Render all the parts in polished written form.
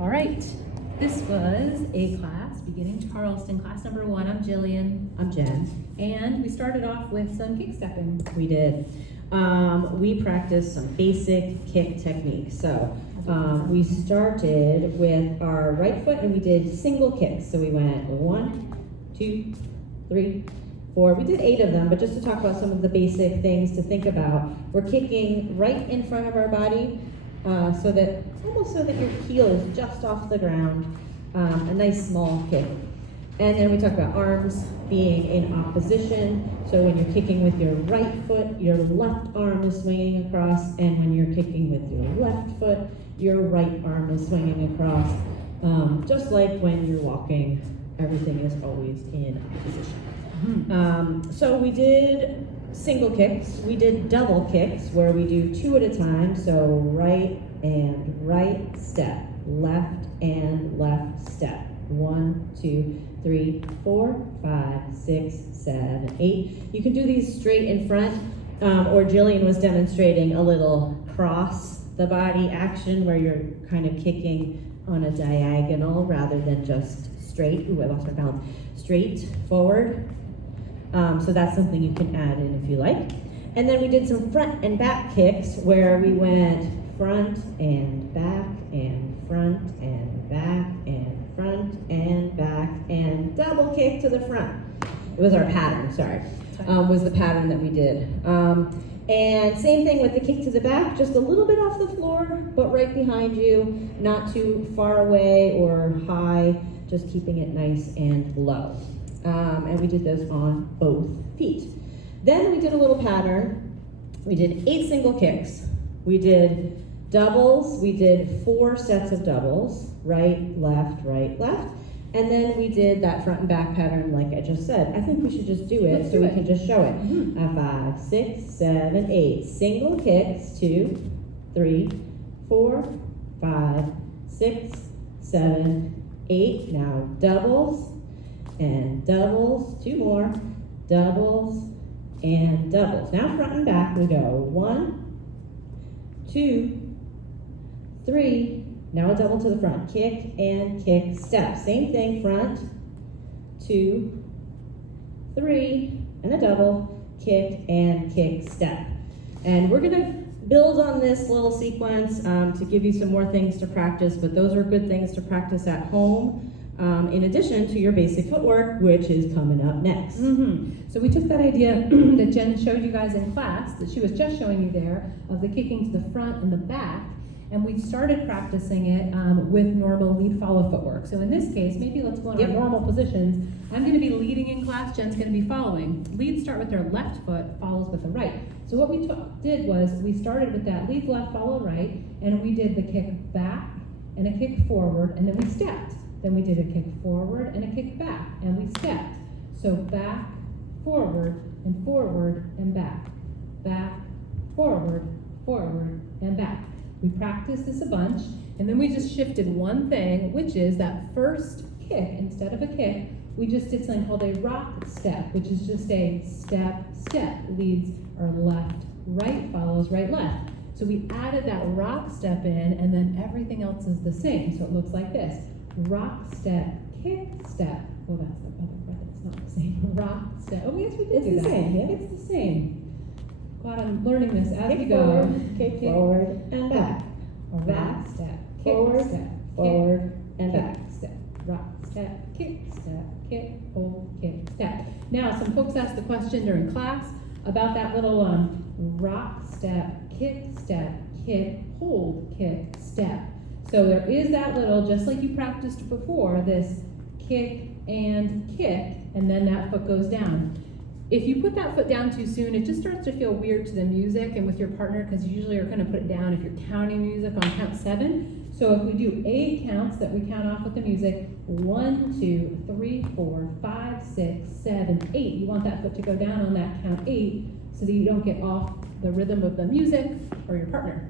All right, this was a class, beginning Charleston, class number 1. I'm Jillian. I'm Jen. And we started off with some kick stepping. We did. We practiced some basic kick techniques. So we started with our right foot and we did single kicks. So we went 1, 2, 3, 4. We did 8 of them, but just to talk about some of the basic things to think about. We're kicking right in front of our body so that your heel is just off the ground. A nice small kick. And then we talk about arms being in opposition. So when you're kicking with your right foot, your left arm is swinging across. And when you're kicking with your left foot, your right arm is swinging across. Just like when you're walking, everything is always in opposition. So we did single kicks. We did double kicks where we do 2 at a time. So right and right step, left and left step. 1, 2, 3, 4, 5, 6, 7, 8. You can do these straight in front, or Jillian was demonstrating a little cross the body action where you're kind of kicking on a diagonal rather than just straight. Ooh, I lost my balance. Straight forward. So that's something you can add in if you like. And then we did some front and back kicks where we went front and back and front and back and front and back and double kick to the front. It was our pattern, sorry, was the pattern that we did. And same thing with the kick to the back, just a little bit off the floor, but right behind you, not too far away or high, just keeping it nice and low. And we did those on both feet. Then we did a little pattern. We did 8 single kicks. We did doubles. We did 4 sets of doubles, right, left, and then we did that front and back pattern like I just said. I think we should just do it we can just show it. 5, 6, 7, 8. Single kicks, 2, 3, 4, 5, 6, 7, 8. Now doubles and doubles, 2 more, doubles and doubles. Now front and back we go 1, 2, 3, now a double to the front, kick and kick, step. Same thing, front, 2, 3, and a double, kick and kick, step. And we're gonna build on this little sequence to give you some more things to practice, but those are good things to practice at home, in addition to your basic footwork, which is coming up next. So we took that idea that Jen showed you guys in class, that she was just showing you there, of the kicking to the front and the back, and we started practicing it with normal lead follow footwork. So in this case, maybe let's go in our normal positions. I'm gonna be leading in class, Jen's gonna be following. Leads start with their left foot, follows with the right. So what we did was we started with that lead left, follow right, and we did the kick back and a kick forward, and then we stepped. Then we did a kick forward and a kick back, and we stepped. So back, forward, and back. Back, forward, and back. We practiced this a bunch, and then we just shifted one thing, which is that first kick, instead of a kick, we just did something called a rock step, which is just a step, step. Leads are left, right, follows right, left. So we added that rock step in, and then everything else is the same. So it looks like this. Rock, step, kick, step. Well, that's the other part. It's not the same. Rock, step. Oh, yes, we did do that. Same, yeah. It's the same. Glad I'm learning this as we Kick go. forward, kick forward, and back. Rock, step, kick, Forward, step, forward, and kick, back. step. Rock, step, kick, hold, kick, step. Now, some folks asked the question during class about that little rock, step, kick, hold, kick, step. So there is that little, just like you practiced before, this kick, and then that foot goes down. If you put that foot down too soon, it just starts to feel weird to the music and with your partner, because you usually are going to put it down if you're counting music on count 7. So if we do 8 counts that we count off with the music, 1, 2, 3, 4, 5, 6, 7, 8. You want that foot to go down on that count 8 so that you don't get off the rhythm of the music or your partner.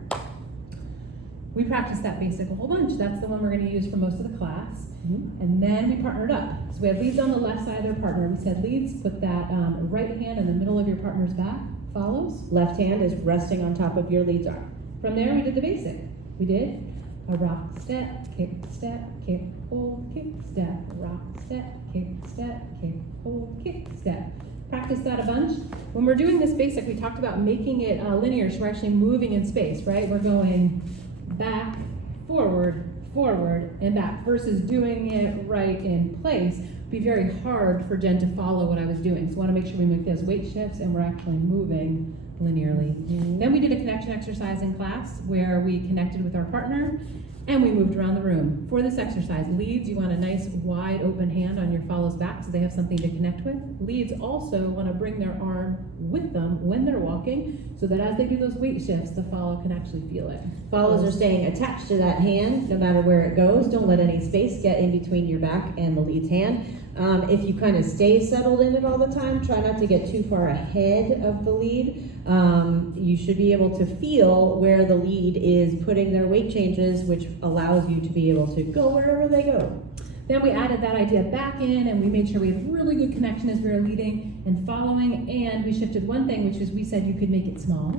We practiced that basic a whole bunch. That's the one we're going to use for most of the class. And then we partnered up. So we had leads on the left side of their partner. We said leads, put that right hand in the middle of your partner's back, follows. Left hand is resting on top of your lead's arm. From there, we did the basic. We did A rock, step, kick, hold, kick, step, rock, step, kick, hold, kick, step. Practice that a bunch. When we're doing this basic, we talked about making it linear, so we're actually moving in space, right? We're going back, forward, and back, versus doing it right in place. It'd be very hard for Jen to follow what I was doing. So I want to make sure we make those weight shifts and we're actually moving linearly. Then we did a connection exercise in class where we connected with our partner and we moved around the room. For this exercise, leads, you want a nice wide open hand on your follows back so they have something to connect with. Leads also want to bring their arm with them when they're walking so that as they do those weight shifts, the follow can actually feel it. Follows are staying attached to that hand no matter where it goes. Don't let any space get in between your back and the lead's hand. If you kind of stay settled in it all the time, try not to get too far ahead of the lead. You should be able to feel where the lead is putting their weight changes, which allows you to be able to go wherever they go. Then we added that idea back in and we made sure we had really good connection as we were leading and following, and we shifted one thing, which was we said you could make it small.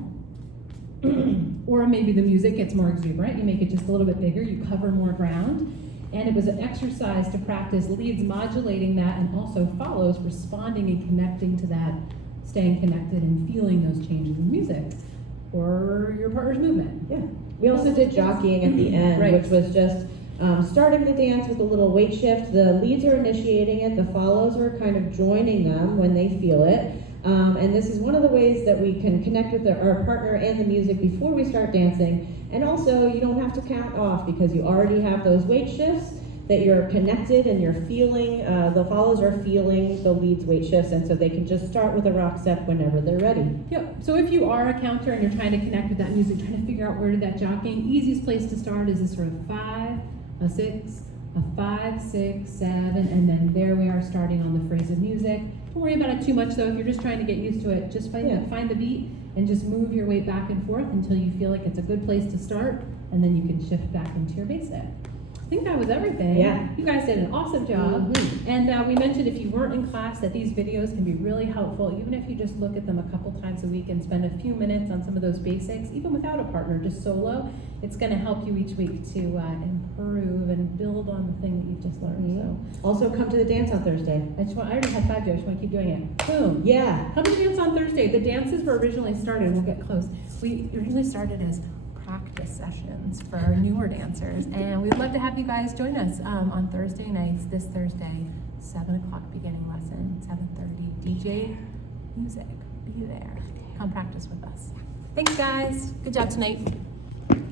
Or maybe the music gets more exuberant, you make it just a little bit bigger, you cover more ground. And it was an exercise to practice leads modulating that and also follows responding and connecting to that, staying connected and feeling those changes in music or your partner's movement. Yeah. We also did jockeying at the end, Right. which was just starting the dance with a little weight shift. The leads are initiating it, the follows are kind of joining them when they feel it. And this is one of the ways that we can connect with our partner and the music before we start dancing. And also, you don't have to count off because you already have those weight shifts that you're connected and you're feeling, the follows are feeling the leads weight shifts, and so they can just start with a rock step whenever they're ready. Yep, so if you are a counter and you're trying to connect with that music, trying to figure out where did that jockeying, easiest place to start is this sort of 5, a 6, a 5, 6, 7, and then there we are starting on the phrase of music. Don't worry about it too much though. If you're just trying to get used to it, just find the beat and just move your weight back and forth until you feel like it's a good place to start, and then you can shift back into your basic. I think that was everything. Yeah. You guys did an awesome job. And we mentioned if you weren't in class that these videos can be really helpful, even if you just look at them a couple times a week and spend a few minutes on some of those basics, even without a partner, just solo. It's going to help you each week to improve and build on the thing that you've just learned. So Also, come to the dance on Thursday. I already had 5 days. I just want to keep doing it. Boom. Yeah. Come to dance on Thursday. The dances were originally started. We'll get close. We originally started as practice sessions for our newer dancers, and we'd love to have you guys join us on Thursday nights. This Thursday, 7 o'clock beginning lesson, 7:30. DJ music. Be there. Come practice with us. Thanks, guys. Good job tonight.